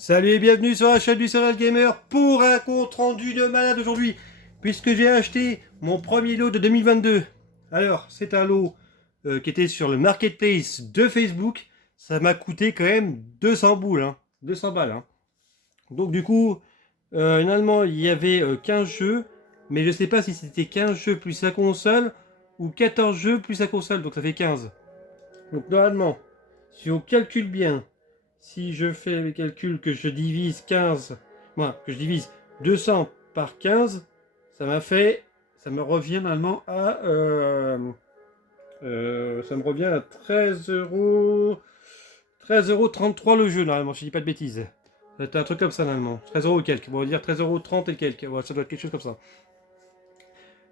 Salut et bienvenue sur la chaîne du Serial Gamer pour un compte rendu de malade aujourd'hui, puisque j'ai acheté mon premier lot de 2022. Alors, c'est un lot qui était sur le marketplace de Facebook. Ça m'a coûté quand même 200 boules, hein. 200 balles. Hein. Donc du coup, normalement il y avait 15 jeux, mais je sais pas si c'était 15 jeux plus la console ou 14 jeux plus la console, donc ça fait 15. Donc normalement, si on calcule bien, si je fais les calculs que je divise 15, que je divise 200 par 15, ça me revient normalement à, ça me revient à 13 € 33 le jeu normalement, je dis pas de bêtises. C'est un truc comme ça normalement, 13 € ou quelques, bon, on va dire 13,30 € et quelques, ouais, ça doit être quelque chose comme ça.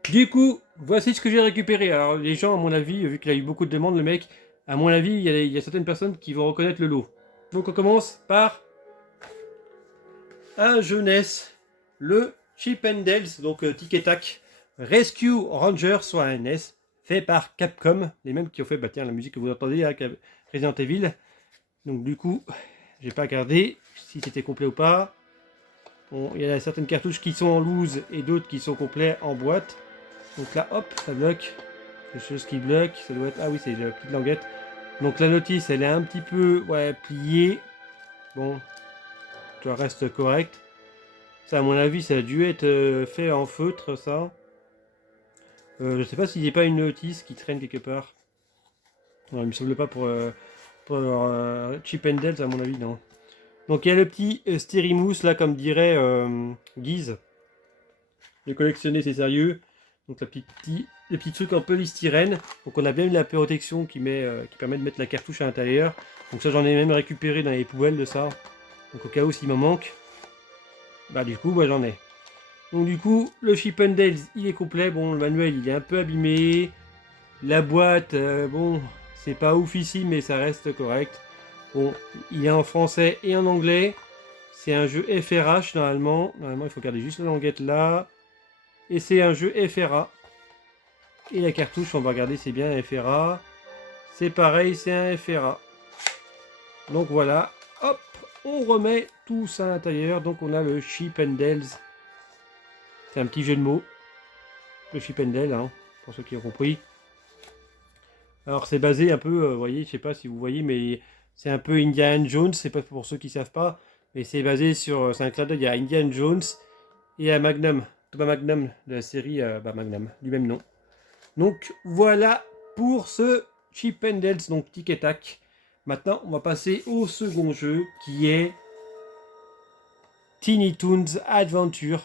Du coup, voici ce que j'ai récupéré. Alors les gens, à mon avis, vu qu'il a eu beaucoup de demandes, le mec, à mon avis, il y a certaines personnes qui vont reconnaître le lot. Donc on commence par un jeunesse, le Chip and Dale, donc Tic et Tac, Rescue Ranger, soit un NS, fait par Capcom, les mêmes qui ont fait la musique que vous entendez à Resident Evil. Donc du coup, j'ai pas regardé si c'était complet ou pas. Bon, il y a certaines cartouches qui sont en loose et d'autres qui sont complets en boîte. Donc là, hop, ça bloque. Quelque chose qui bloque, ça doit être... Ah oui, c'est la petite languette. Donc la notice, elle est un petit peu pliée. Bon, ça reste correct. Ça, à mon avis, ça a dû être fait en feutre, ça. Je sais pas s'il n'y a pas une notice qui traîne quelque part. Non, il me semble pas pour Chip and Dale, à mon avis, non. Donc il y a le petit Styrimousse, là, comme dirait Guise. Le collectionner, c'est sérieux. Donc le petit truc en polystyrène. Donc on a bien eu la protection qui permet de mettre la cartouche à l'intérieur. Donc ça, j'en ai même récupéré dans les poubelles de ça. Donc au cas où s'il m'en manque, bah du coup, j'en ai. Donc du coup, le Chip and Dale, il est complet. Bon, le manuel, il est un peu abîmé. La boîte, bon, c'est pas ouf ici, mais ça reste correct. Bon, il est en français et en anglais. C'est un jeu FRH normalement. Normalement, il faut garder juste la languette là. Et c'est un jeu FRA. Et la cartouche, on va regarder, c'est bien un FRA. C'est pareil, c'est un FRA. Donc voilà, hop, on remet tout ça à l'intérieur. Donc on a le Chip and Dale. C'est un petit jeu de mots. Le Chip and Dale, hein, pour ceux qui ont compris. Alors c'est basé un peu, vous voyez, je sais pas si vous voyez, mais c'est un peu Indiana Jones, c'est pas pour ceux qui savent pas, mais c'est basé sur, c'est un clin d'œil à Indiana Jones et à Magnum, Thomas Magnum de la série Magnum, du même nom. Donc voilà pour ce Chip and Dale, donc Tic et Tac. Maintenant on va passer au second jeu qui est Tiny Toons Adventure,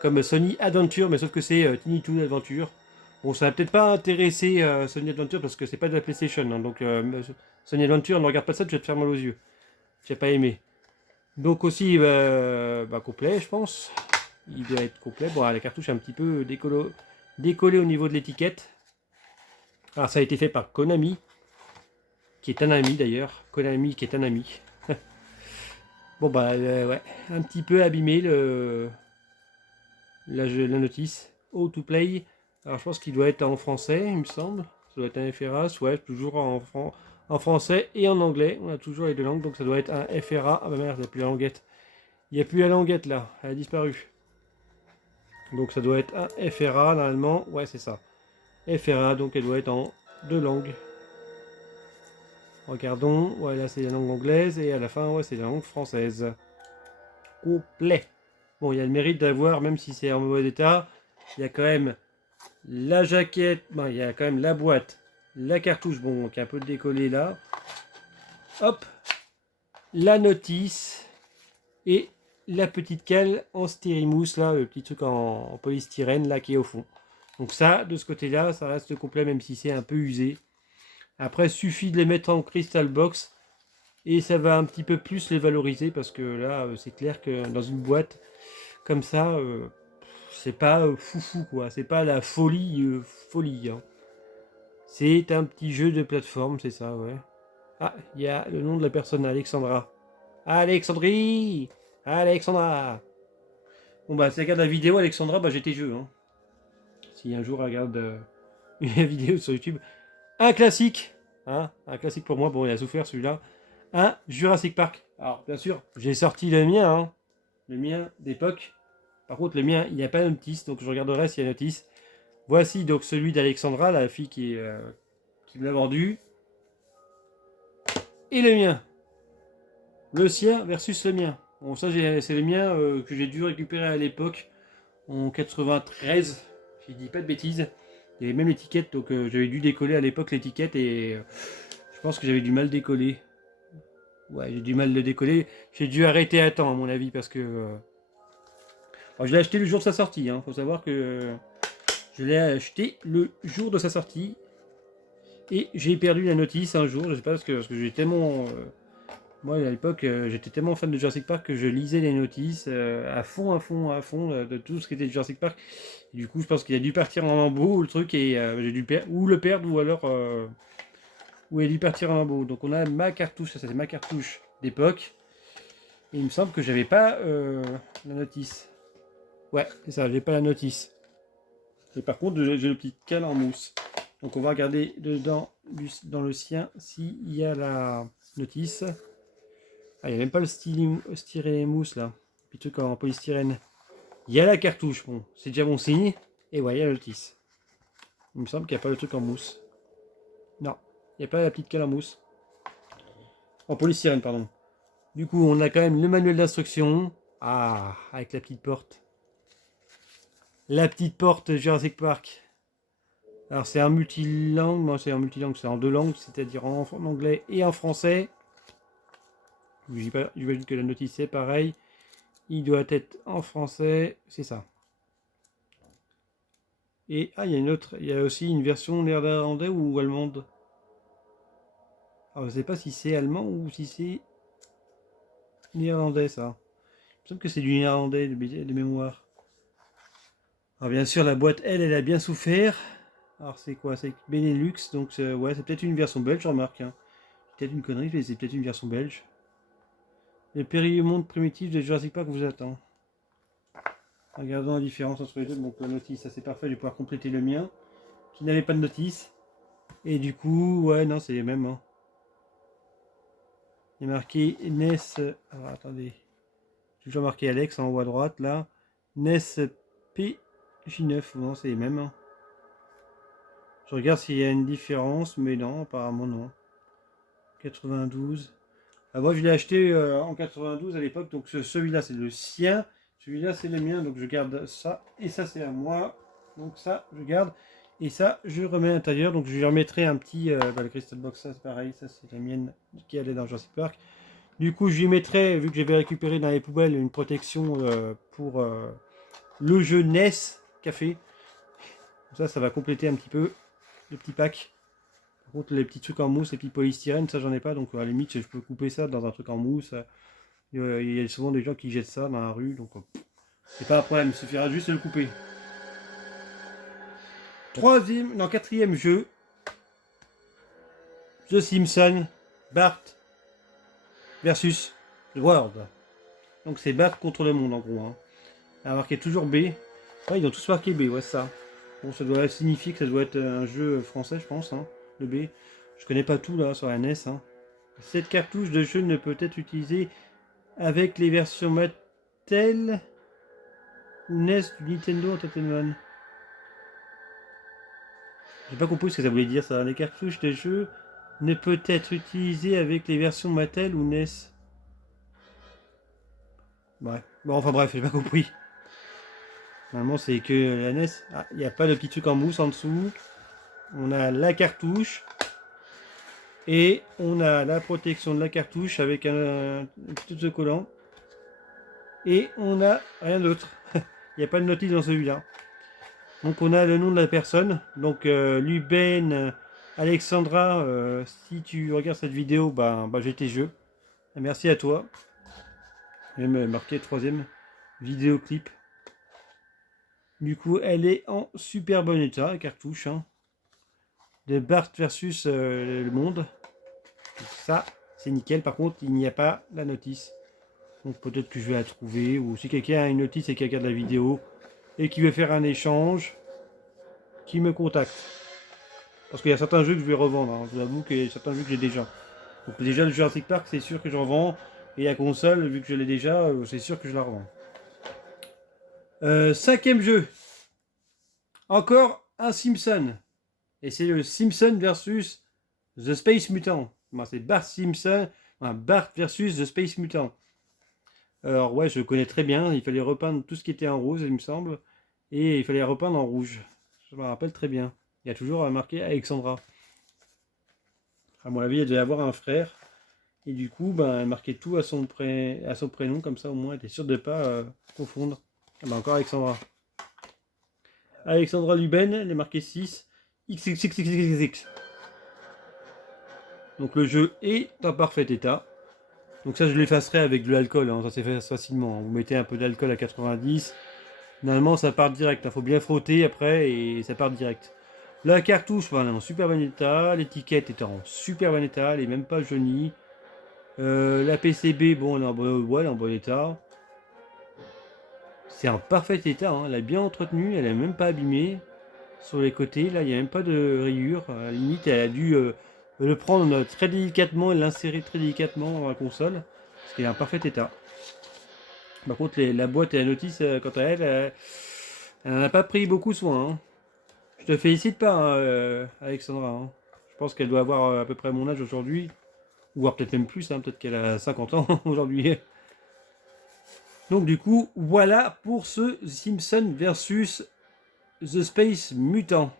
comme Sony Adventure, mais sauf que c'est Tiny Toons Adventure. Bon, ça va peut-être pas intéresser Sony Adventure parce que c'est pas de la PlayStation. Hein, donc Sony Adventure, ne regarde pas ça, tu vas te faire mal aux yeux. J'ai pas aimé. Donc aussi, complet, je pense. Il doit être complet. Bon, la cartouche est un petit peu décollée au niveau de l'étiquette. Alors, ça a été fait par Konami, qui est un ami d'ailleurs. Konami, qui est un ami. Bon, ouais, un petit peu abîmé la notice. How to play. Alors je pense qu'il doit être en français, il me semble. Ça doit être un FRA, ouais, toujours en français et en anglais. On a toujours les deux langues, donc ça doit être un FRA. Ah bah merde, il n'y a plus la languette. Il n'y a plus la languette là, elle a disparu. Donc ça doit être un FRA normalement. Ouais, c'est ça. FRA, donc elle doit être en deux langues. Regardons, ouais, là c'est la langue anglaise et à la fin, ouais, c'est la langue française. Complet. Bon, il y a le mérite d'avoir, même si c'est en mauvais état, il y a quand même la jaquette, il y a quand même la boîte, la cartouche, bon, qui est un peu décollée là. Hop, la notice et la petite cale en styrimousse là, le petit truc en polystyrène là qui est au fond. Donc ça, de ce côté-là, ça reste complet même si c'est un peu usé. Après, suffit de les mettre en crystal box et ça va un petit peu plus les valoriser parce que là, c'est clair que dans une boîte comme ça, c'est pas foufou quoi, c'est pas la folie. Hein. C'est un petit jeu de plateforme, c'est ça, ouais. Ah, il y a le nom de la personne, Alexandra. Alexandrie Alexandra. Bon bah, si elle regarde la vidéo, Alexandra, j'ai tes jeux. Hein. Si un jour elle regarde une vidéo sur YouTube. Un classique, hein, un classique pour moi, bon il a souffert celui-là. un Jurassic Park. Alors bien sûr, j'ai sorti le mien, hein, le mien d'époque. Par contre, le mien, il n'y a pas de notice, donc je regarderai s'il y a notice. Voici donc celui d'Alexandra, la fille qui me l'a vendu. Et le mien. Le sien versus le mien. Bon, ça, c'est le mien que j'ai dû récupérer à l'époque, en 93. Je dis pas de bêtises. Il y avait même l'étiquette, donc j'avais dû décoller à l'époque l'étiquette et je pense que j'avais du mal décoller. Ouais, j'ai du mal de décoller. J'ai dû arrêter à temps, à mon avis, parce que. Alors, je l'ai acheté le jour de sa sortie. Hein. Faut savoir que je l'ai acheté le jour de sa sortie. Et j'ai perdu la notice un jour. Je sais pas parce que j'ai tellement. Moi, à l'époque, j'étais tellement fan de Jurassic Park que je lisais les notices à fond, de tout ce qui était Jurassic Park. Et du coup, je pense qu'il a dû partir en lambeaux, le truc, et j'ai dû ou le perdre, ou alors. Où il a dû partir en lambeaux. Donc, on a ma cartouche. Ça, c'est ma cartouche d'époque. Et il me semble que j'avais pas la notice. Ouais, c'est ça, j'ai pas la notice. Et par contre, j'ai le petit cal en mousse. Donc on va regarder dedans, dans le sien, s'il y a la notice. Ah, il n'y a même pas le styré mousse là. Petit truc en polystyrène. Il y a la cartouche, bon, c'est déjà bon signe. Et ouais, il y a la notice. Il me semble qu'il n'y a pas le truc en mousse. Non, il n'y a pas la petite cale en mousse. En polystyrène, pardon. Du coup, on a quand même le manuel d'instruction. Ah, avec la petite porte. La petite porte Jurassic Park. Alors c'est un multilangue, non c'est un multilangue, c'est en deux langues, c'est-à-dire en anglais et en français. J'imagine que la notice c'est pareil. Il doit être en français, c'est ça. Et il y a une autre, il y a aussi une version néerlandais ou allemande. Alors je sais pas si c'est allemand ou si c'est néerlandais ça. Il me semble que c'est du néerlandais de mémoire. Alors bien sûr la boîte elle a bien souffert. Alors c'est quoi? C'est Benelux, donc ouais, c'est peut-être une version belge, remarque. Hein. Peut-être une connerie, mais c'est peut-être une version belge. Le périlleux monde primitif de Jurassic Park vous attend. Regardons la différence entre les deux. Donc la notice, ça c'est parfait, je vais pouvoir compléter le mien, qui n'avait pas de notice. Et du coup, ouais, non, c'est les mêmes. Hein. Il est marqué NES. Alors attendez. Toujours marqué Alex en haut à droite, là. NES PJ9, non, c'est les mêmes. Hein. Je regarde s'il y a une différence, mais non, apparemment non. 92. Ah, moi je l'ai acheté en 92 à l'époque, donc celui-là c'est le sien, celui-là c'est le mien, donc je garde ça, et ça c'est à moi, donc ça je garde, et ça je remets à l'intérieur, donc je lui remettrai un petit, le Crystal Box, ça c'est pareil, ça c'est la mienne qui allait dans Jurassic Park. Du coup je lui mettrai, vu que j'avais récupéré dans les poubelles, une protection pour le jeu NES Café, ça va compléter un petit peu le petit pack. Par contre, les petits trucs en mousse, les petits polystyrène, ça j'en ai pas, donc à la limite, je peux couper ça dans un truc en mousse. Il y a souvent des gens qui jettent ça dans la rue, donc c'est pas un problème, il suffira juste de le couper. Quatrième jeu, The Simpsons, Bart versus The World. Donc c'est Bart contre le monde en gros. Hein. Il a marqué toujours B. Ouais, ils ont tous marqué B, ouais, ça. Bon, ça doit signifier que ça doit être un jeu français, je pense, hein, le B. Je connais pas tout là sur la NES. Hein. Cette cartouche de jeu ne peut être utilisée avec les versions Mattel ou NES du Nintendo Entertainment. J'ai pas compris ce que ça voulait dire ça. Les cartouches de jeu ne peut être utilisées avec les versions Mattel ou NES. Ouais. Bon, enfin bref, j'ai pas compris. Normalement, c'est que la NES. Ah, il n'y a pas de petit truc en mousse en dessous. On a la cartouche. Et on a la protection de la cartouche avec un petit autocollant. Et on a rien d'autre. Il n'y a pas de notice dans celui-là. Donc on a le nom de la personne. Donc Luben Alexandra, si tu regardes cette vidéo, bah j'ai tes jeux. Et merci à toi. Je vais me marquer troisième vidéoclip. Du coup, elle est en super bon état, la cartouche. Hein, de Bart versus le monde. Donc ça, c'est nickel. Par contre, il n'y a pas la notice. Donc peut-être que je vais la trouver. Ou si quelqu'un a une notice et quelqu'un regarde la vidéo et qui veut faire un échange, qui me contacte. Parce qu'il y a certains jeux que je vais revendre. Hein. Je vous avoue qu'il y a certains jeux que j'ai déjà. Donc déjà le Jurassic Park, c'est sûr que j'en vends. Et la console, vu que je l'ai déjà, c'est sûr que je la revends. Cinquième jeu. Encore un Simpson. Et c'est le Simpson versus The Space Mutant. Bon, c'est Bart Simpson, Bart versus The Space Mutant. Alors ouais, je connais très bien. Il fallait repeindre tout ce qui était en rose, il me semble. Et il fallait repeindre en rouge. Je me rappelle très bien. Il y a toujours marqué Alexandra. À mon avis, elle devait avoir un frère. Et du coup, ben, elle marquait tout à son prénom. Comme ça, au moins, elle était sûre de ne pas confondre. Ah ben, encore Alexandra. Alexandra Luben, elle est marquée 6. XXXXXX. Donc le jeu est en parfait état. Donc ça, je l'effacerai avec de l'alcool. Hein. Ça s'efface facilement. Vous mettez un peu d'alcool à 90. Normalement, ça part direct. Il faut bien frotter après et ça part direct. La cartouche, voilà, en super bon état. L'étiquette est en super bon état. Elle n'est même pas jaunie. La PCB, bon, elle est en bon état. C'est en parfait état. Hein. Elle est bien entretenue. Elle n'est même pas abîmée. Sur les côtés, là, il n'y a même pas de rayures. À la limite, elle a dû le prendre très délicatement et l'insérer très délicatement dans la console. Parce qu'elle est en parfait état. Par contre, la boîte et la notice, quant à elle, elle n'en a pas pris beaucoup soin. Hein. Je te félicite pas, hein, Alexandra. Hein. Je pense qu'elle doit avoir à peu près mon âge aujourd'hui. Ou peut-être même plus, hein, peut-être qu'elle a 50 ans aujourd'hui. Donc du coup, voilà pour ce Simpson versus The Space Mutant.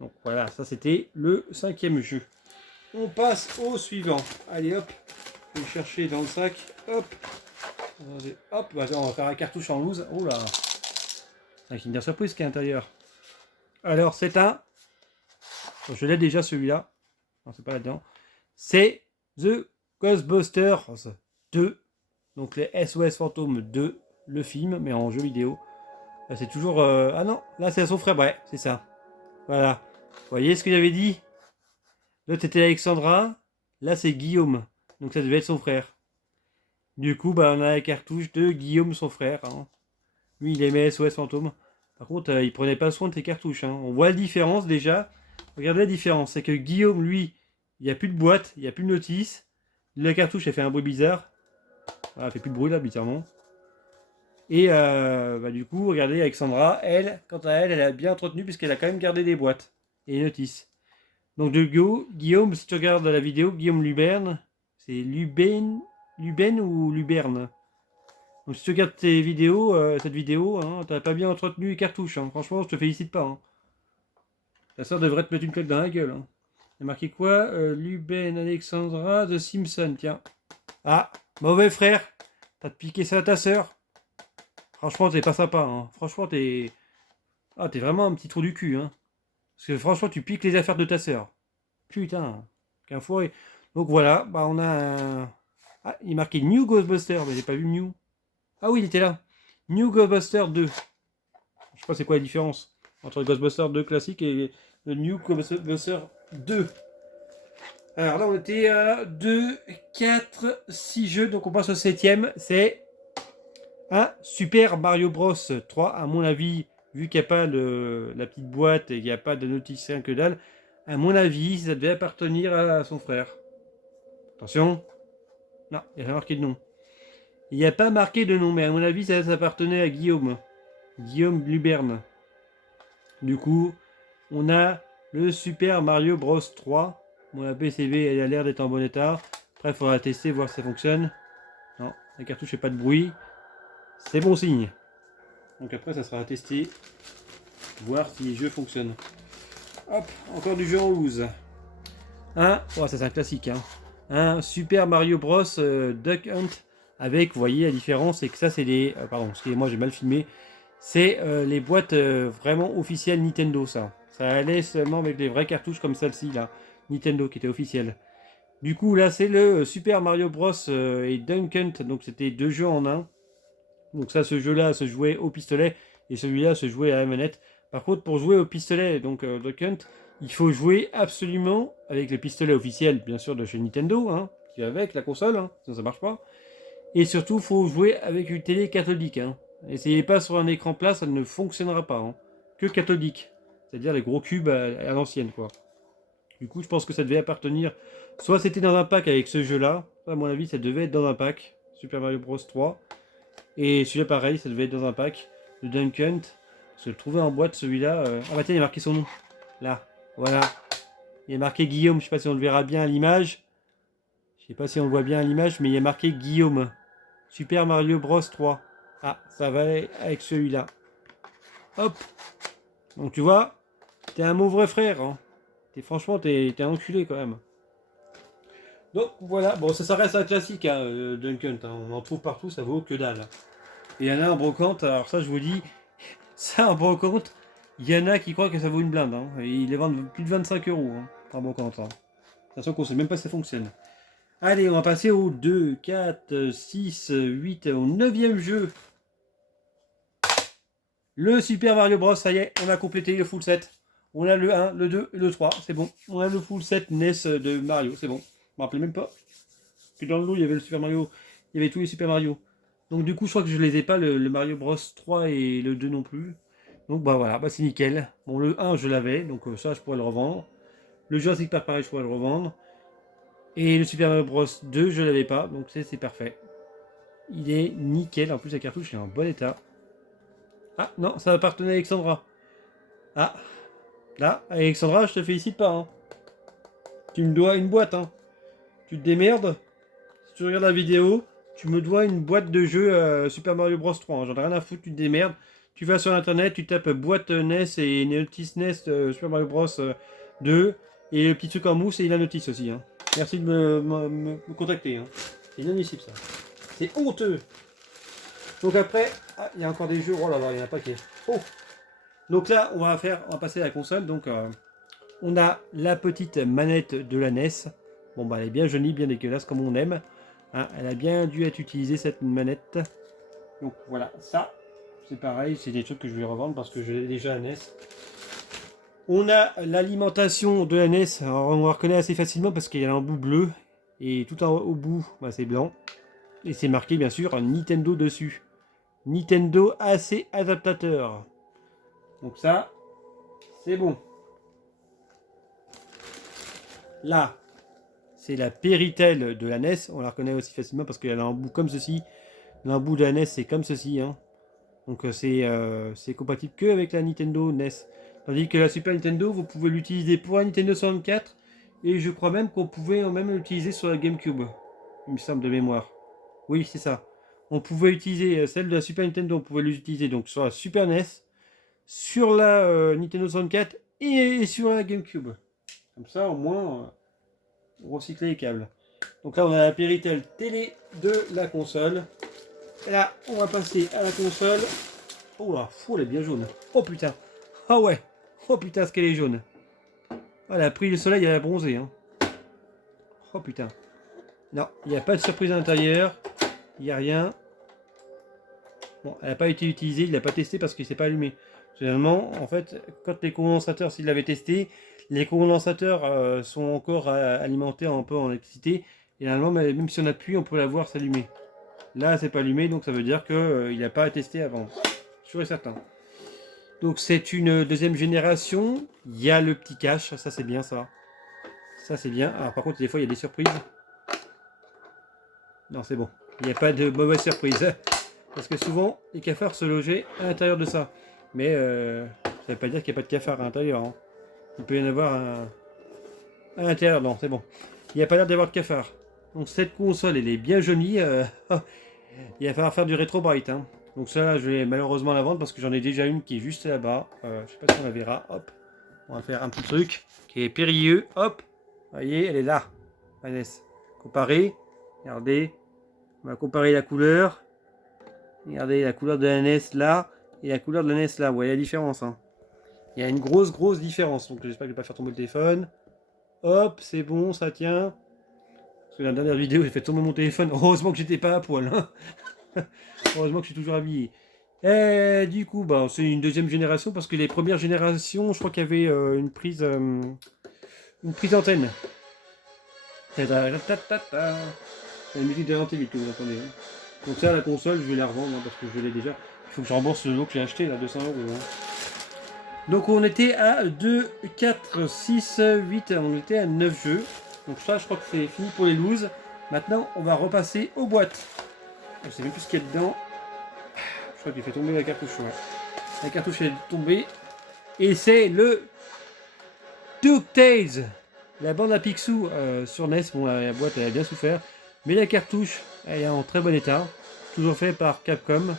Donc voilà, ça c'était le cinquième jeu. On passe au suivant. Allez hop, je vais chercher dans le sac. Hop, hop, bah, on va faire la cartouche en loose. Oh là, c'est un Kinder Surprise qui est à l'intérieur. Alors c'est un, je l'ai déjà celui-là. Non, c'est pas là-dedans. C'est The Ghostbusters 2. Donc les SOS Fantômes 2, le film, mais en jeu vidéo. Là, c'est toujours... Ah non, là c'est son frère, ouais, c'est ça. Voilà. Vous voyez ce que j'avais dit? L'autre c'était Alexandra, là c'est Guillaume. Donc ça devait être son frère. Du coup, bah, on a la cartouche de Guillaume, son frère. Hein. Lui, il aimait SOS Fantôme. Par contre, il prenait pas soin de ses cartouches. Hein. On voit la différence déjà. Regardez la différence. C'est que Guillaume, lui, il n'y a plus de boîte, il n'y a plus de notice. La cartouche, elle fait un bruit bizarre. Ah, elle fait plus de bruit là, bizarrement. Et bah, du coup, regardez, Alexandra, elle, quant à elle, elle a bien entretenu puisqu'elle a quand même gardé des boîtes et des notices. Donc de Guillaume, si tu regardes la vidéo, Guillaume Luberne, c'est Luben ou Luberne. Donc si tu regardes tes vidéos, cette vidéo, hein, t'as pas bien entretenu les cartouches. Hein. Franchement, je te félicite pas. Hein. Ta soeur devrait te mettre une claque dans la gueule. Hein. Il y a marqué quoi Luben Alexandra The Simpson, tiens. Ah, mauvais frère. T'as piqué ça à ta soeur. Franchement, t'es pas sympa. Hein. Franchement, t'es... Ah, t'es vraiment un petit trou du cul. Hein. Parce que franchement, tu piques les affaires de ta soeur. Putain, qu'un foiré. Donc voilà, bah on a un... Ah, il est marqué New Ghostbuster, mais j'ai pas vu New. Ah oui, il était là. New Ghostbuster 2. Je sais pas c'est quoi la différence entre le Ghostbuster 2 classique et le New Ghostbuster 2. Alors là, on était à 2, 4, 6 jeux, donc on passe au 7ème. C'est un Super Mario Bros 3, à mon avis, vu qu'il n'y a pas la petite boîte et qu'il n'y a pas de notice que dalle, à mon avis, ça devait appartenir à son frère. Attention. Non, il n'y a pas marqué de nom. Il n'y a pas marqué de nom, mais à mon avis, ça appartenait à Guillaume. Guillaume Luberne. Du coup, on a le Super Mario Bros 3. Bon, la PCB, elle a l'air d'être en bon état. Après, il faudra tester, voir si ça fonctionne. Non, la cartouche fait pas de bruit. C'est bon signe. Donc après, ça sera à tester. Voir si les jeux fonctionnent. Hop, encore du jeu en loose. Ça c'est un classique. Hein. Un Super Mario Bros Duck Hunt. Avec, vous voyez, la différence, c'est que ça, c'est les... pardon, excusez-moi, j'ai mal filmé. C'est les boîtes vraiment officielles Nintendo, ça. Ça allait seulement avec les vraies cartouches comme celle-ci, là. Nintendo, qui était officielle. Du coup, là, c'est le Super Mario Bros et Duck Hunt. Donc, c'était 2 jeux en un. Donc ça, ce jeu-là se jouait au pistolet. Et celui-là se jouait à la manette. Par contre, pour jouer au pistolet, donc Duck Hunt, il faut jouer absolument avec le pistolet officiel, bien sûr, de chez Nintendo, hein, qui est avec la console, hein, sinon ça marche pas. Et surtout, il faut jouer avec une télé cathodique. Hein. Essayez pas sur un écran plat, ça ne fonctionnera pas. Hein. Que cathodique. C'est-à-dire les gros cubes à l'ancienne, quoi. Du coup, je pense que ça devait appartenir... Soit c'était dans un pack avec ce jeu-là. À mon avis, ça devait être dans un pack. Super Mario Bros 3. Et celui-là, pareil, ça devait être dans un pack. Le Duck Hunt. Parce que le trouver en boîte, celui-là... Ah bah tiens, il a marqué son nom. Là, voilà. Il est marqué Guillaume. Je sais pas si on le verra bien à l'image. Je sais pas si on le voit bien à l'image, mais il est marqué Guillaume. Super Mario Bros 3. Ah, ça va aller avec celui-là. Hop. Donc tu vois, t'es un mauvais frère. Hein. Franchement, t'es un enculé quand même. Donc voilà, bon ça reste un classique, hein, Duck Hunt, hein. On en trouve partout, ça vaut que dalle. Et il y en a en brocante, alors ça je vous dis, ça en brocante, il y en a qui croient que ça vaut une blinde. Hein. Et ils les vendent plus de 25 euros hein, en brocante. Hein. De toute façon qu'on sait même pas si ça fonctionne. Allez, on va passer au 2, 4, 6, 8, au 9e jeu. Le Super Mario Bros, ça y est, on a complété le full set. On a le 1, le 2 et le 3, c'est bon. On a le full set NES de Mario, c'est bon. Je me rappelais même pas que dans le lot il y avait le Super Mario, il y avait tous les Super Mario. Donc du coup je crois que je les ai pas, le Mario Bros 3 et le 2 non plus. Donc bah voilà, bah c'est nickel. Bon le 1 je l'avais, donc ça je pourrais le revendre. Le Jurassic Park pareil je pourrais le revendre. Et le Super Mario Bros 2 je l'avais pas, donc c'est parfait. Il est nickel, en plus la cartouche est en bon état. Ah non, ça appartenait à Alexandra. Ah, là, Alexandra, je te félicite pas. Hein. Tu me dois une boîte. Hein. Tu te démerdes. Si tu regardes la vidéo, tu me dois une boîte de jeu Super Mario Bros 3. Hein. J'en ai rien à foutre, tu te démerdes. Tu vas sur internet, tu tapes boîte NES et notice NES Super Mario Bros 2. Et le petit truc en mousse et la notice aussi. Hein. Merci de me contacter. Hein. C'est inadmissible ça. C'est honteux. Donc après, ah, il y a encore des jeux. Oh là là, il y en a un paquet. Oh. Donc là, on va passer à la console. Donc, on a la petite manette de la NES. Bon, bah, elle est bien jolie, bien dégueulasse, comme on aime. Hein, elle a bien dû être utilisée, cette manette. Donc, voilà, ça, c'est pareil. C'est des trucs que je vais revendre parce que j'ai déjà la NES. On a l'alimentation de la NES. Alors, on la reconnaît assez facilement parce qu'il y a un bout bleu. Et tout au bout, bah, c'est blanc. Et c'est marqué, bien sûr, Nintendo dessus. Nintendo AC adaptateur. Donc ça, c'est bon. Là, c'est la Péritel de la NES. On la reconnaît aussi facilement parce qu'elle a un bout comme ceci. L'embout de la NES, c'est comme ceci. Hein. Donc c'est compatible que avec la Nintendo NES. Tandis que la Super Nintendo, vous pouvez l'utiliser pour la Nintendo 64. Et je crois même qu'on pouvait même l'utiliser sur la GameCube. Il me semble de mémoire. Oui, c'est ça. On pouvait utiliser celle de la Super Nintendo. On pouvait l'utiliser donc sur la Super NES. Sur la Nintendo 64 et sur la GameCube. Comme ça, au moins, recycler les câbles. Donc là, on a la Péritel télé de la console. Et là, on va passer à la console. Oh là, elle est bien jaune. Oh putain. Ah ouais. Oh putain, ce qu'elle est jaune. Ah, elle a pris le soleil, elle a bronzé. Hein. Oh putain. Non, il n'y a pas de surprise à l'intérieur. Il n'y a rien. Bon, elle n'a pas été utilisée, il l'a pas testé parce qu'il ne s'est pas allumé. Généralement, en fait, quand les condensateurs, s'il l'avait testé, les condensateurs sont encore alimentés un peu en électricité. Et normalement, même si on appuie, on peut la voir s'allumer. Là, c'est pas allumé, donc ça veut dire qu'il n'a pas testé avant. Sûr et certain. Donc c'est une deuxième génération. Il y a le petit cache, ça c'est bien ça. Ça c'est bien. Alors par contre, des fois, il y a des surprises. Non, c'est bon. Il n'y a pas de mauvaise surprise. Parce que souvent, les cafards se logeaient à l'intérieur de ça. Mais ça ne veut pas dire qu'il n'y a pas de cafard à l'intérieur. Hein. Il peut y en avoir à l'intérieur. Non, c'est bon. Il n'y a pas l'air d'avoir de cafard. Donc cette console, elle est bien jolie. Il va falloir faire du rétro bright. Hein. Donc ça, je vais malheureusement la vendre parce que j'en ai déjà une qui est juste là-bas. Je ne sais pas si on la verra. Hop. On va faire un petit truc qui est périlleux. Hop. Vous voyez, elle est là. Vanessa. Comparez. Regardez. On va comparer la couleur. Regardez la couleur de la NES là et la couleur de la NES là. Vous voyez la différence. Hein. Il y a une grosse différence. Donc j'espère que je ne vais pas faire tomber le téléphone. Hop, c'est bon, ça tient. Parce que dans la dernière vidéo, j'ai fait tomber mon téléphone. Heureusement que j'étais pas à poil. Hein. Heureusement que je suis toujours habillé. Et du coup, bah, c'est une deuxième génération parce que les premières générations, je crois qu'il y avait une prise antenne. C'est la musique de l'antenne que vous entendez. Hein. Donc ça, la console, je vais la revendre hein, parce que je l'ai déjà. Il faut que je rembourse le lot que j'ai acheté, là, 200 €. Hein. Donc on était à 2, 4, 6, 8, on était à 9 jeux. Donc ça je crois que c'est fini pour les looses. Maintenant on va repasser aux boîtes. Je sais même plus ce qu'il y a dedans. Je crois qu'il fait tomber la cartouche. Ouais. La cartouche est tombée. Et c'est le DuckTales. La bande à Picsou sur NES. Bon la boîte elle a bien souffert. Mais la cartouche elle est en très bon état. Toujours fait par Capcom.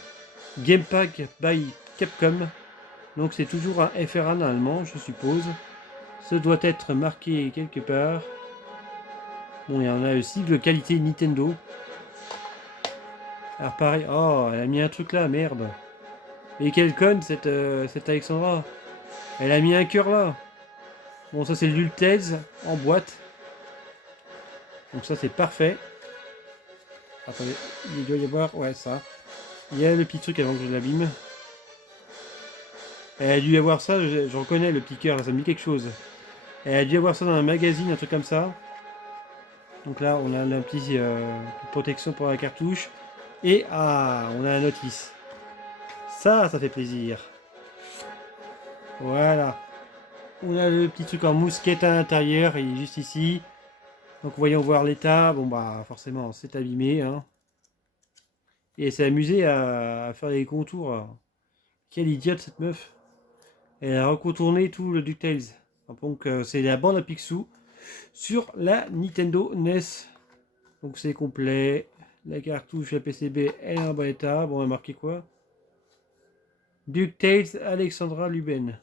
Game Pack by Capcom. Donc c'est toujours un FRA normalement, je suppose. Ce doit être marqué quelque part. Bon, il y en a aussi de qualité Nintendo. Alors pareil, oh, elle a mis un truc là, merde. Et quelle conne cette Alexandra. Elle a mis un cœur là. Bon, ça c'est le DuckTales en boîte. Donc ça c'est parfait. Attendez, il doit y avoir, ouais ça. Il y a le petit truc avant que je l'abîme. Elle a dû avoir ça, j'en connais le petit cœur, ça me dit quelque chose. Elle a dû avoir ça dans un magazine, un truc comme ça. Donc là, on a un petit protection pour la cartouche. Et on a la notice. Ça fait plaisir. Voilà. On a le petit truc en mousquette à l'intérieur, il est juste ici. Donc voyons voir l'état. Bon bah forcément, c'est abîmé. Hein. Et elle s'est amusée à faire les contours. Quelle idiote cette meuf. Elle a recontourné tout le DuckTales. Donc c'est la bande à Picsou sur la Nintendo NES. Donc c'est complet. La cartouche, la PCB, elle est en bon état. Bon, on a marqué quoi? DuckTales Alexandra Luben.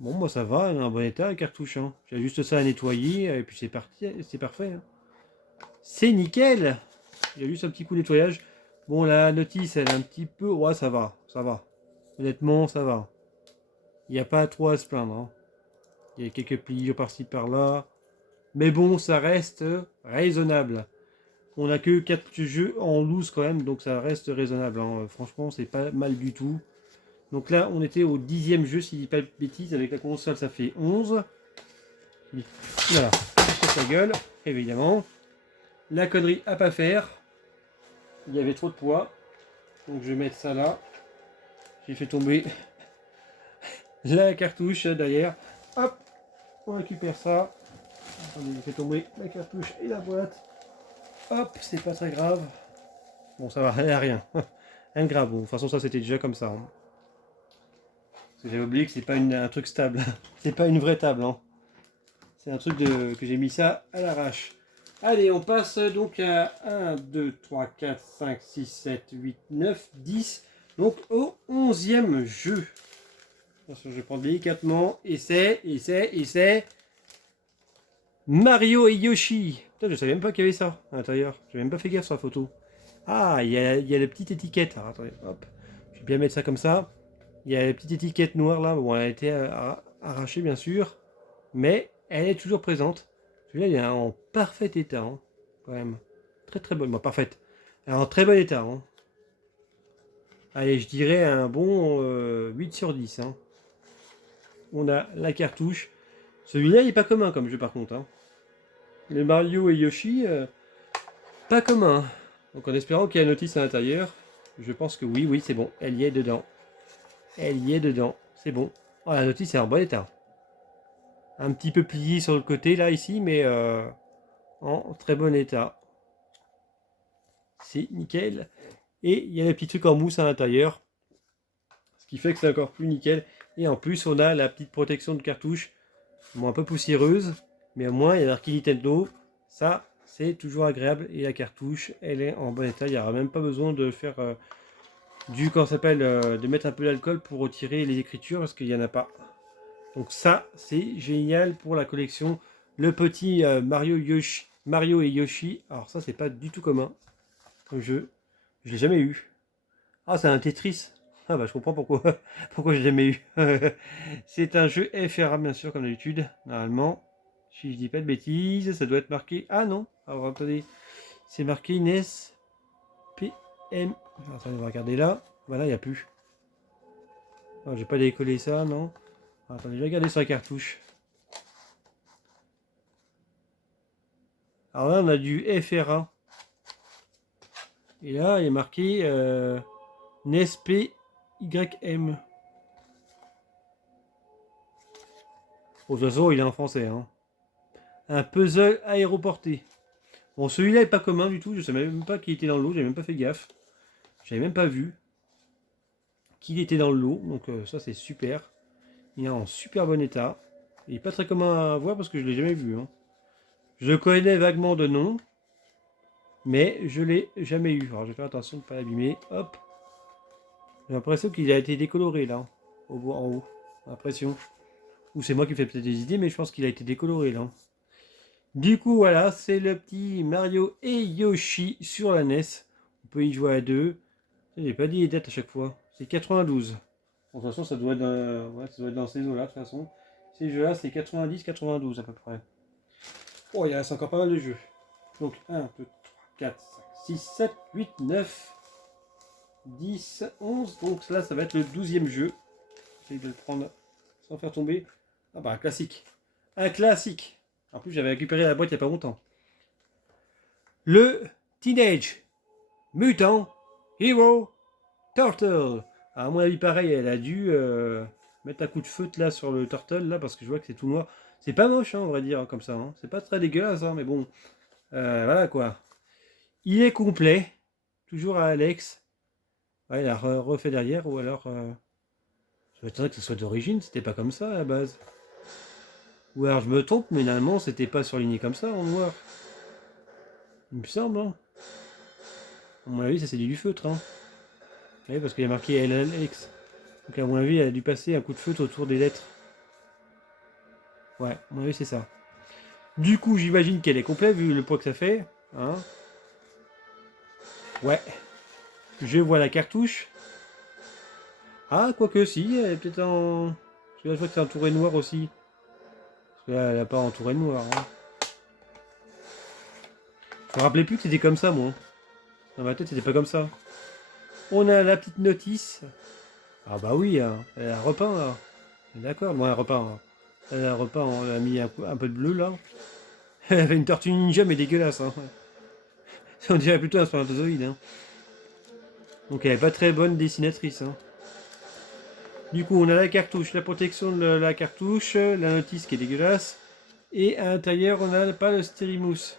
Bon, moi ça va, elle est en bon état la cartouche. Hein. J'ai juste ça à nettoyer et puis c'est parti, c'est parfait. Hein. C'est nickel. Il y a juste un petit coup de nettoyage. Bon, la notice, elle est un petit peu... Ouais, ça va, ça va. Honnêtement, ça va. Il n'y a pas trop à se plaindre. Hein. Il y a quelques pliures par-ci par-là. Mais bon, ça reste raisonnable. On n'a que 4 jeux en loose quand même, donc ça reste raisonnable. Hein. Franchement, c'est pas mal du tout. Donc là, on était au 10e jeu, si je dis pas de bêtises. Avec la console, ça fait 11. Voilà, sa gueule, évidemment. La connerie à pas faire. Il y avait trop de poids. Donc je vais mettre ça là. J'ai fait tomber la cartouche derrière. Hop, on récupère ça. Attendez, j'ai fait tomber la cartouche et la boîte. Hop, c'est pas très grave. Bon, ça va, il n'y a rien. Rien de grave. Bon, de toute façon, ça c'était déjà comme ça. Hein. Parce que j'avais oublié que c'est pas un truc stable. C'est pas une vraie table. Hein. C'est un truc que j'ai mis ça à l'arrache. Allez, on passe donc à 1, 2, 3, 4, 5, 6, 7, 8, 9, 10. Donc au 11e jeu. Attention, je vais prendre délicatement. Et c'est Mario et Yoshi. Putain, je savais même pas qu'il y avait ça à l'intérieur. J'ai même pas fait gaffe sur la photo. Ah, il y a la petite étiquette. Alors, attendez, hop. Je vais bien mettre ça comme ça. Il y a la petite étiquette noire là. Bon, elle a été arrachée bien sûr. Mais elle est toujours présente. Celui-là, il est en parfait état. Hein, quand même. Très très bonne. Bon, parfaite. Elle est en très bon état. Hein. Allez, je dirais un bon 8 sur 10. Hein. On a la cartouche. Celui-là, il n'est pas commun comme jeu par contre. Hein. Les Mario et Yoshi, pas commun. Donc en espérant qu'il y ait une notice à l'intérieur, je pense que oui, c'est bon. Elle y est dedans. Elle y est dedans. C'est bon. Oh, la notice est en bon état. Un petit peu plié sur le côté là, ici, mais en très bon état. C'est nickel. Et il y a les petits trucs en mousse à l'intérieur. Ce qui fait que c'est encore plus nickel. Et en plus, on a la petite protection de cartouche. Bon, un peu poussiéreuse. Mais au moins, il y a marqué Nintendo. Ça, c'est toujours agréable. Et la cartouche, elle est en bon état. Il n'y aura même pas besoin de faire de mettre un peu d'alcool pour retirer les écritures. Parce qu'il n'y en a pas. Donc ça, c'est génial pour la collection. Le petit Mario et Yoshi. Alors ça, c'est pas du tout commun comme jeu. Je l'ai jamais eu. Ah, c'est un Tetris. Ah bah je comprends pourquoi. Pourquoi je l'ai jamais eu. C'est un jeu FRA bien sûr comme d'habitude. Normalement. Si je dis pas de bêtises, ça doit être marqué. Ah non. Alors attendez. C'est marqué NES PM. Attendez, on va regarder là. Voilà, il n'y a plus. Oh, j'ai pas décollé ça, non. Attendez, je vais regarder sur la cartouche. Alors là, on a du FRA. Et là, il est marqué NES PYM. Au toute façon, il est en français. Hein. Un puzzle aéroporté. Bon, celui-là est pas commun du tout. Je savais même pas qu'il était dans l'eau. J'avais même pas fait gaffe. J'avais même pas vu qu'il était dans l'eau. Donc ça, c'est super. Il est en super bon état. Il est pas très commun à voir parce que je l'ai jamais vu. Hein. Je le connais vaguement de nom. Mais je l'ai jamais eu. Alors je vais faire attention de ne pas l'abîmer. Hop. J'ai l'impression qu'il a été décoloré là. Au bout en haut. L'impression. Ou c'est moi qui fais peut-être des idées, mais je pense qu'il a été décoloré là. Du coup, voilà, c'est le petit Mario et Yoshi sur la NES. On peut y jouer à deux. J'ai pas dit les dates à chaque fois. C'est 92. Bon, de toute façon, ça doit être dans ces eaux-là, de toute façon. Ces jeux-là, c'est 90-92 à peu près. Oh, il reste encore pas mal de jeux. Donc, 1, 2, 3, 4, 5, 6, 7, 8, 9, 10, 11. Donc là, ça va être le 12e jeu. J'essaie de le prendre sans faire tomber. Ah bah, un classique. Un classique. En plus, j'avais récupéré la boîte il n'y a pas longtemps. Le Teenage Mutant Hero Turtle. À mon avis, pareil, elle a dû mettre un coup de feutre là sur le turtle là parce que je vois que c'est tout noir. C'est pas moche, hein, on va dire, comme ça. Hein. C'est pas très dégueulasse, hein, mais bon. Voilà quoi. Il est complet. Toujours à Alex. Ouais, il a refait derrière ou alors. Ça m'étonnerait que ce soit d'origine, c'était pas comme ça à la base. Ou alors je me trompe, mais normalement c'était pas surligné comme ça en noir. Il me semble, hein. À mon avis, ça c'est du feutre, hein. Oui, parce qu'il y a marqué LLX. Donc à mon avis, elle a dû passer un coup de feutre autour des lettres. Ouais, à mon avis, c'est ça. Du coup, j'imagine qu'elle est complète vu le poids que ça fait. Hein. Ouais. Je vois la cartouche. Ah, quoique si, elle est peut-être en. Parce que là, je vois que c'est entouré noir aussi. Parce que là, elle n'a pas entouré noir. Hein. Je me rappelais plus que c'était comme ça, moi. Dans ma tête, c'était pas comme ça. On a la petite notice. Ah bah oui, hein. Elle a repeint là. D'accord, bon, elle a repeint. Hein. Elle a repeint, on a mis un peu de bleu là. Elle avait une tortue ninja mais dégueulasse. Hein. On dirait plutôt un spermatozoïde. Hein. Donc elle est pas très bonne dessinatrice. Hein. Du coup, on a la cartouche, la protection de la cartouche, la notice qui est dégueulasse. Et à l'intérieur, on n'a pas le styrymousse.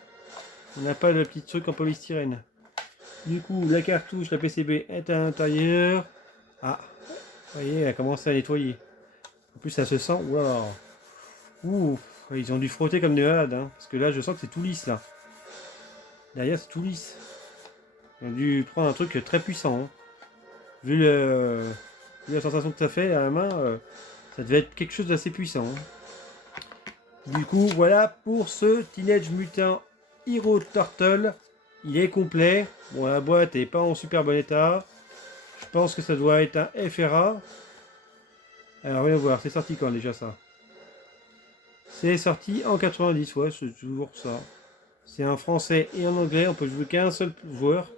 On n'a pas le petit truc en polystyrène. Du coup, la cartouche, la PCB est à l'intérieur. Ah, vous voyez, elle a commencé à nettoyer. En plus, ça se sent. Wow. Ouh, ils ont dû frotter comme des malades. Hein, parce que là, je sens que c'est tout lisse là. Derrière, c'est tout lisse. Ils ont dû prendre un truc très puissant. Hein. Vu la sensation que ça fait à la main, ça devait être quelque chose d'assez puissant. Hein. Du coup, voilà pour ce Teenage Mutant Hero Turtle. Il est complet. Bon, la boîte est pas en super bon état. Je pense que ça doit être un FRA. Alors, voyons voir. C'est sorti quand déjà ça? C'est sorti en 90. Ouais, c'est toujours ça. C'est en français et en anglais. On peut jouer qu'un seul joueur.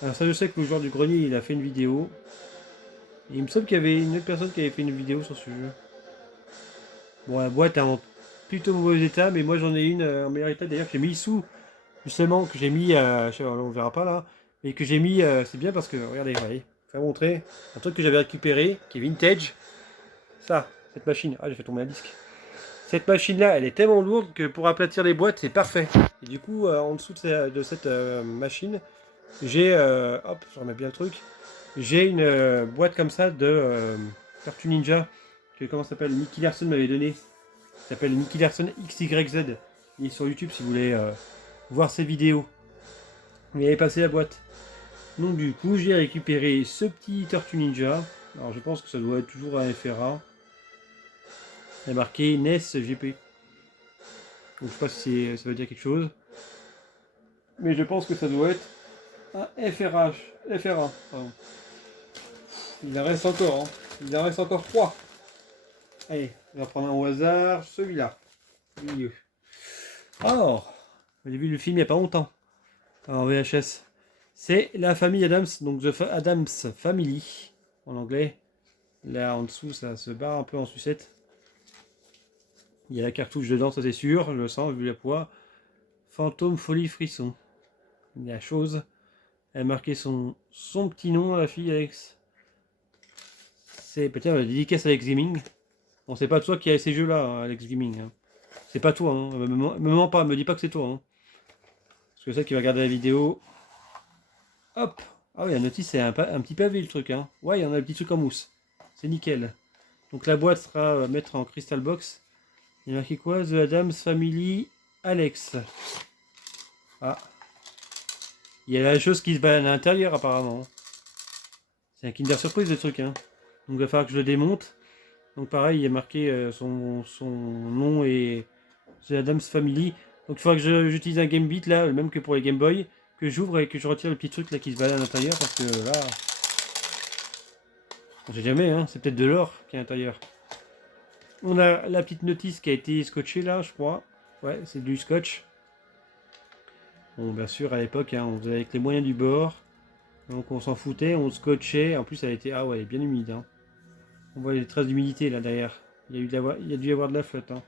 Alors ça, je sais que le joueur du grenier, il a fait une vidéo. Et il me semble qu'il y avait une autre personne qui avait fait une vidéo sur ce jeu. Bon, la boîte est en plutôt mauvais état, mais moi j'en ai une en meilleur état. D'ailleurs, que j'ai mis sous, justement, que j'ai mis, on verra pas là, mais que j'ai mis, c'est bien parce que, regardez, vous voyez, je vais vous montrer un truc que j'avais récupéré, qui est vintage. Ça, cette machine. Ah, j'ai fait tomber un disque. Cette machine-là, elle est tellement lourde que pour aplatir les boîtes, c'est parfait. Et du coup, en dessous de cette machine, j'ai, hop, je remets bien le truc, j'ai une boîte comme ça de Tortue Ninja, que comment ça s'appelle, Nicky Larson m'avait donné. Ça s'appelle Nicky Larson XYZ. Il est sur YouTube si vous voulez voir ses vidéos. Il avait passé la boîte. Donc du coup, j'ai récupéré ce petit Tortue Ninja. Alors je pense que ça doit être toujours un FRA. Il y a marqué NES GP. Donc, je sais pas si ça veut dire quelque chose. Mais je pense que ça doit être un FRA. Pardon. Il en reste encore. Hein. Il en reste encore 3. Allez, on va prendre un au hasard. Celui-là. Milieu. Alors, j'ai vu le film il n'y a pas longtemps. En VHS. C'est la famille Adams. Donc The Adams Family. En anglais. Là en dessous, ça se barre un peu en sucette. Il y a la cartouche dedans, ça c'est sûr. Je le sens vu la poids. Fantôme, folie, frisson. Il y a chose. Elle a marqué son petit nom, la fille Alex. C'est peut-être la dédicace Alex Gaming. Bon, c'est pas toi qui a ces jeux-là, hein, Alex Gaming. Hein. C'est pas toi, hein. Me mens pas, me dis pas que c'est toi. Hein. Parce que c'est ça qui va regarder la vidéo. Hop. Ah oui, la notice, c'est un petit pavé le truc. Hein. Ouais, il y en a un petit truc en mousse. C'est nickel. Donc la boîte sera à mettre en crystal box. Il y a marqué quoi? The Adams Family Alex. Ah. Il y a la chose qui se balade à l'intérieur apparemment. C'est un Kinder Surprise le truc. Hein. Donc il va falloir que je le démonte. Donc pareil, il y a marqué son nom et The Adams Family. Donc il faudra que j'utilise un Game Beat là, le même que pour les Game Boy, que j'ouvre et que je retire le petit truc là qui se balade à l'intérieur parce que là, on sait jamais, hein, c'est peut-être de l'or qui est à l'intérieur. On a la petite notice qui a été scotchée là, je crois. Ouais, c'est du scotch. Bon, bien sûr, à l'époque, hein, on faisait avec les moyens du bord. Donc on s'en foutait, on scotchait. En plus, elle était, ah ouais, elle est bien humide. Hein. On voit les traces d'humidité là derrière. Il y a dû y avoir de la flotte. Hein.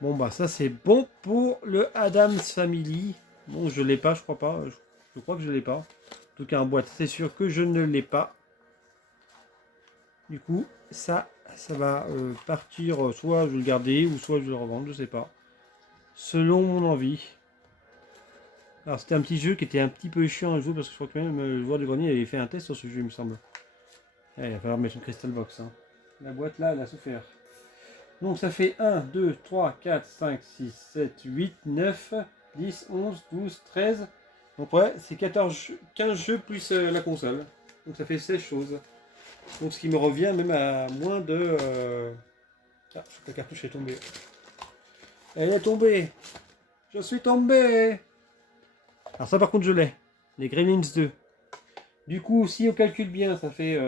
Bon bah ça c'est bon pour le Adams Family. Bon je l'ai pas, je crois pas. Je crois que je l'ai pas. En tout cas en boîte c'est sûr que je ne l'ai pas. Du coup ça va partir, soit je vais le garder ou soit je vais le revendre, je sais pas. Selon mon envie. Alors c'était un petit jeu qui était un petit peu chiant à jouer parce que je crois que même le joueur de grenier avait fait un test sur ce jeu il me semble. Il va falloir mettre une crystal box. Hein. La boîte là elle a souffert. Donc ça fait 1, 2, 3, 4, 5, 6, 7, 8, 9, 10, 11, 12, 13. Donc ouais, c'est 15 jeux plus la console. Donc ça fait 16 choses. Donc ce qui me revient même à moins de... Ah, je crois que la cartouche est tombée. Elle est tombée. Je suis tombé. Alors ça par contre je l'ai. Les Gremlins 2. Du coup, si on calcule bien, ça fait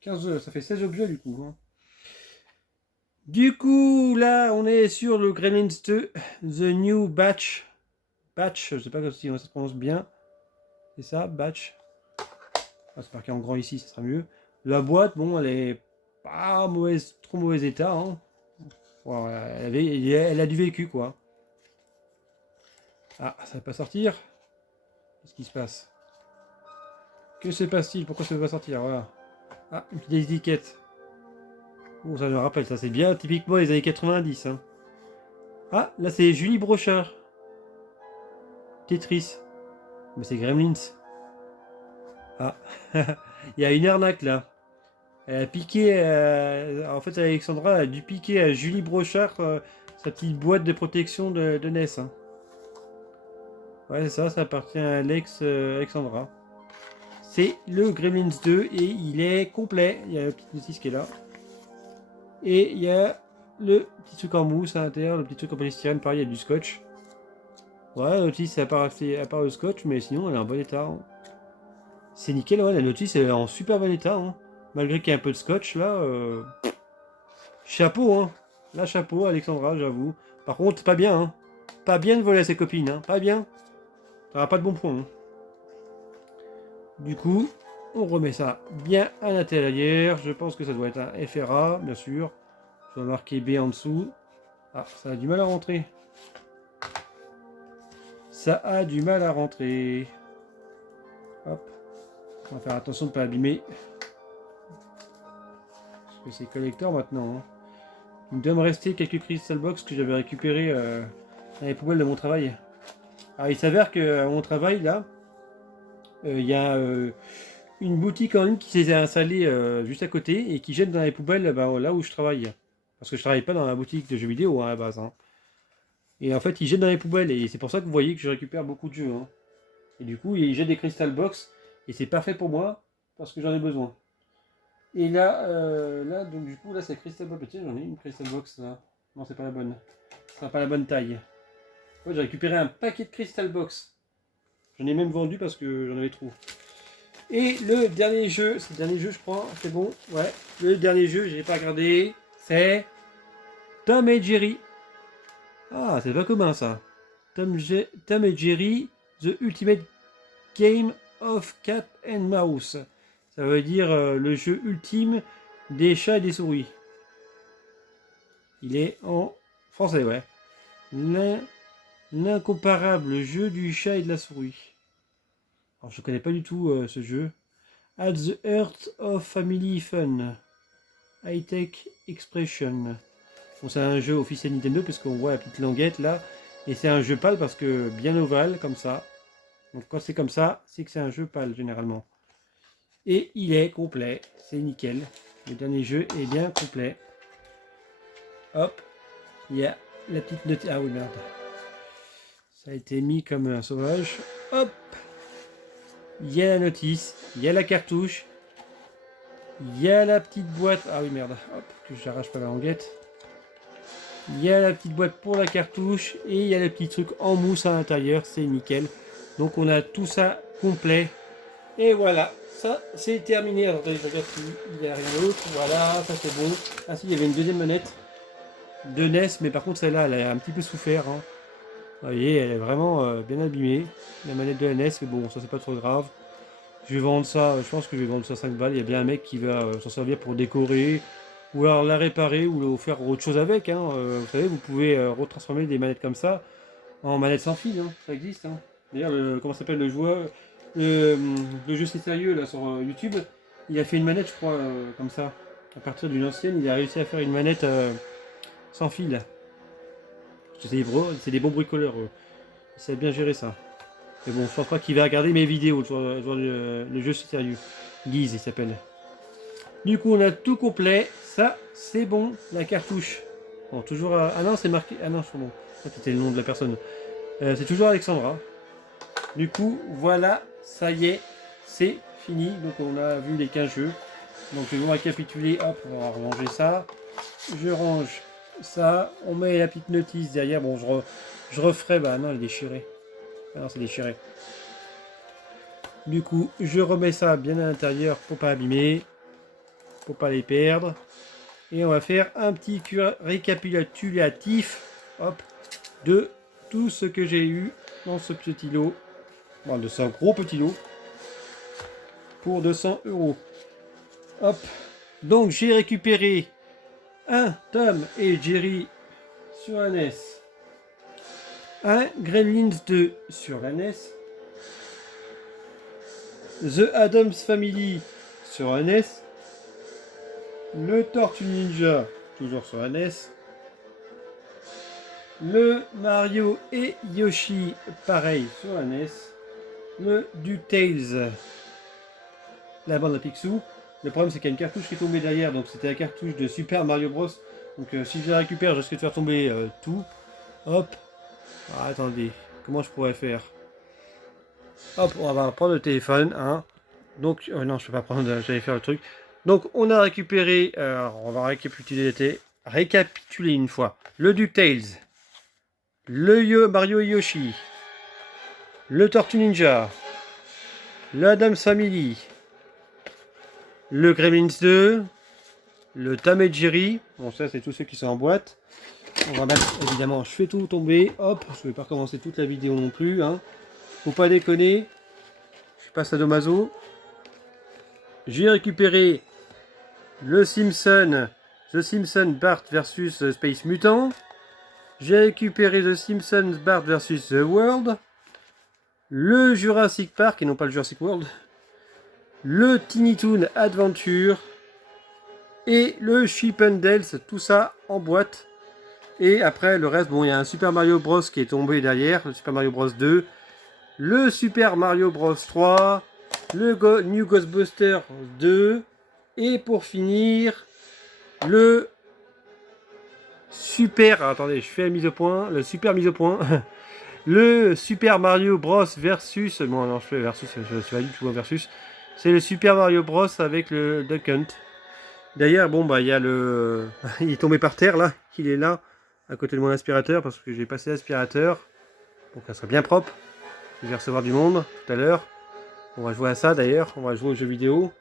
15, ça fait 16 objets du coup. Hein. Du coup, là, on est sur le Gremlins 2, The New Batch. Batch, je sais pas si ça se prononce bien. C'est ça, Batch. Ah, c'est marqué en grand ici, ça sera mieux. La boîte, bon, elle est pas trop mauvais état. Hein. Bon, elle a du vécu, quoi. Ah, ça va pas sortir. Qu'est-ce qui se passe? Que se passe-t-il? Pourquoi ça ne veut pas sortir? Voilà. Ah, une petite étiquette. Oh, ça me rappelle, ça c'est bien typiquement les années 90. Hein. Ah, là c'est Julie Brochard. Tetris. Mais c'est Gremlins. Ah, il y a une arnaque là. Elle a piqué. En fait, Alexandra a dû piquer à Julie Brochard sa petite boîte de protection de NES. Hein. Ouais, c'est ça, ça appartient à Alexandra. C'est le Gremlins 2 et il est complet. Il y a la petite notice qui est là. Et il y a le petit truc en mousse à l'intérieur, le petit truc en polystyrène. Pareil, il y a du scotch. Ouais, la notice, c'est à part le scotch, mais sinon, elle est en bon état. Hein. C'est nickel, ouais, la notice elle est en super bon état. Hein. Malgré qu'il y ait un peu de scotch, là. Chapeau, hein. Là, chapeau, Alexandra, j'avoue. Par contre, pas bien, hein. Pas bien de voler à ses copines, hein. Pas bien. T'auras pas de bons points. Hein. Du coup, on remet ça bien à l'intérieur. Je pense que ça doit être un FRA, bien sûr. Je dois marquer B en dessous. Ah, ça a du mal à rentrer. Ça a du mal à rentrer. Hop. On va faire attention de ne pas abîmer. Parce que c'est collector maintenant. Hein. Il doit me rester quelques crystal box que j'avais récupéré dans les poubelles de mon travail. Alors il s'avère qu'à mon travail, là, il y a une boutique en ligne qui s'est installée juste à côté et qui jette dans les poubelles là où je travaille. Parce que je travaille pas dans la boutique de jeux vidéo hein, à la base. Hein. Et en fait, ils jettent dans les poubelles et c'est pour ça que vous voyez que je récupère beaucoup de jeux. Hein. Et du coup, ils jettent des crystal box et c'est parfait pour moi parce que j'en ai besoin. Et là, donc du coup, là, c'est crystal box. Tiens, j'en ai une crystal box là. Non, c'est pas la bonne. Ce sera pas la bonne taille. Ouais, j'ai récupéré un paquet de crystal box. J'en ai même vendu parce que j'en avais trop. Et le dernier jeu, c'est le dernier jeu, je crois. C'est bon, ouais. Le dernier jeu, j'ai pas regardé. C'est Tom et Jerry. Ah, c'est pas commun ça. Tom et Jerry, The Ultimate Game of Cat and Mouse. Ça veut dire le jeu ultime des chats et des souris. Il est en français, ouais. L'incomparable jeu du chat et de la souris. Alors je connais pas du tout ce jeu. At the Heart of Family Fun. High Tech Expression. Bon, c'est un jeu officiel Nintendo parce qu'on voit la petite languette là. Et c'est un jeu pâle parce que bien ovale comme ça. Donc quand c'est comme ça, c'est que c'est un jeu pâle généralement. Et il est complet, c'est nickel. Le dernier jeu est bien complet. Hop, il y a la petite note. Ah oui, merde. Ça a été mis comme un sauvage. Hop, il y a la notice, il y a la cartouche, il y a la petite boîte. Ah oui, merde. Hop, que j'arrache pas la languette. Il y a la petite boîte pour la cartouche et il y a le petit truc en mousse à l'intérieur. C'est nickel. Donc on a tout ça complet. Et voilà, ça c'est terminé. Alors attendez, je regarde s'il n'y a rien d'autre. Voilà, ça c'est bon. Ah si, il y avait une deuxième manette de NES, mais par contre celle-là, elle a un petit peu souffert. Hein. Vous voyez, elle est vraiment bien abîmée. La manette de la NES, mais bon, ça c'est pas trop grave. Je vais vendre ça, je pense que je vais vendre ça 5 balles. Il y a bien un mec qui va s'en servir pour décorer, ou alors la réparer, ou faire autre chose avec. Hein. Vous savez, vous pouvez retransformer des manettes comme ça en manettes sans fil. Hein. Ça existe. Hein. D'ailleurs, comment s'appelle le joueur le jeu C'est Sérieux là sur YouTube, il a fait une manette, je crois, comme ça. À partir d'une ancienne, il a réussi à faire une manette sans fil. C'est des bons bricoleurs. Ils savent bien gérer ça. Mais bon, je pense pas qu'il va regarder mes vidéos sur le jeu C'est Sérieux. Guise, il s'appelle. Du coup, on a tout complet. Ça, c'est bon. La cartouche. Bon, toujours. Ah non, c'est marqué. Ah non, c'est bon. Ça, c'était le nom de la personne. C'est toujours Alexandra. Du coup, voilà. Ça y est, c'est fini. Donc on a vu les 15 jeux. Donc je vais vous récapituler. Hop, on va ranger ça. Je range ça. On met la petite notice derrière. Bon, je referai. Bah non, elle est déchirée. Ah non, c'est déchiré. Du coup, je remets ça bien à l'intérieur pour pas abîmer. Pour pas les perdre. Et on va faire un petit récapitulatif. Hop, de tout ce que j'ai eu dans ce petit lot. Bon, de ce gros petit lot. Pour 200 €. Hop. Donc j'ai récupéré un Tom et Jerry sur la NES. Un Gremlins 2 sur la NES. The Addams Family sur la NES. Le Tortue Ninja toujours sur la NES. Le Mario et Yoshi pareil sur la NES. Le DuckTales, la bande à Picsou. Le problème c'est qu'il y a une cartouche qui est tombée derrière, donc c'était la cartouche de Super Mario Bros. Donc si je la récupère, je risque de faire tomber tout. Hop. Ah, attendez, comment je pourrais faire? Hop, on va prendre le téléphone. Hein. Donc, non, je peux pas prendre, j'allais faire le truc. Donc on a récupéré, on va récapituler une fois. Le DuckTales, le Mario et Yoshi, le Tortue Ninja, le Addams Family, le Gremlins 2, le Tom et Jerry. Bon, ça, c'est tous ceux qui sont en boîte. On va mettre, évidemment, je fais tout tomber. Hop, je vais pas recommencer toute la vidéo non plus. Hein. Faut pas déconner. Je suis pas sadomaso. J'ai récupéré le Simpson, The Simpsons Bart versus Space Mutant. J'ai récupéré The Simpsons Bart versus The World. Le Jurassic Park, et non pas le Jurassic World. Le Tiny Toon Adventure. Et le Chip 'n Dale, tout ça en boîte. Et après, le reste, bon, il y a un Super Mario Bros qui est tombé derrière. Le Super Mario Bros 2. Le Super Mario Bros 3. Le New Ghostbusters 2. Et pour finir, le Super... attendez, je fais la mise au point. Le Super mise au point. Le Super Mario Bros versus... bon, non, je fais versus, je suis pas du tout un versus. C'est le Super Mario Bros avec le Duck Hunt. D'ailleurs, bon, bah, il y a le... il est tombé par terre, là. Il est là, à côté de mon aspirateur, parce que j'ai passé l'aspirateur. Donc, ça sera bien propre. Je vais recevoir du monde, tout à l'heure. On va jouer à ça, d'ailleurs. On va jouer aux jeux vidéo.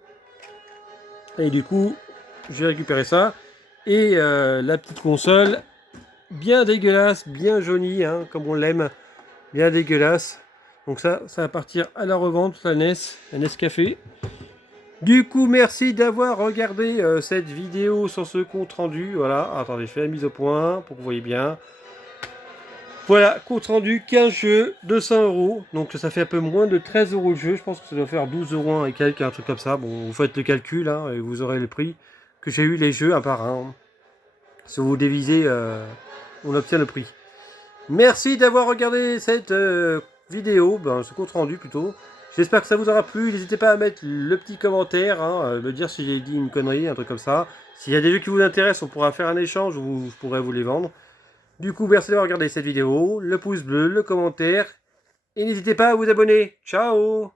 Et du coup, j'ai récupéré ça. Et la petite console, bien dégueulasse, bien jaunie, hein, comme on l'aime. Bien dégueulasse. Donc ça va partir à la revente, la NES Café. Du coup, merci d'avoir regardé cette vidéo sur ce compte rendu. Voilà, attendez, je fais la mise au point pour que vous voyez bien. Voilà, compte rendu, 15 jeux, 200 €. Donc ça fait un peu moins de 13 € le jeu. Je pense que ça doit faire 12 € et quelques, un truc comme ça. Bon, vous faites le calcul hein, et vous aurez le prix que j'ai eu les jeux un par un. Si vous dévisez, on obtient le prix. Merci d'avoir regardé cette vidéo, ce compte rendu plutôt. J'espère que ça vous aura plu. N'hésitez pas à mettre le petit commentaire, me dire si j'ai dit une connerie, un truc comme ça. S'il y a des jeux qui vous intéressent, on pourra faire un échange ou je pourrais vous les vendre. Du coup, merci d'avoir regardé cette vidéo. Le pouce bleu, le commentaire. Et n'hésitez pas à vous abonner. Ciao!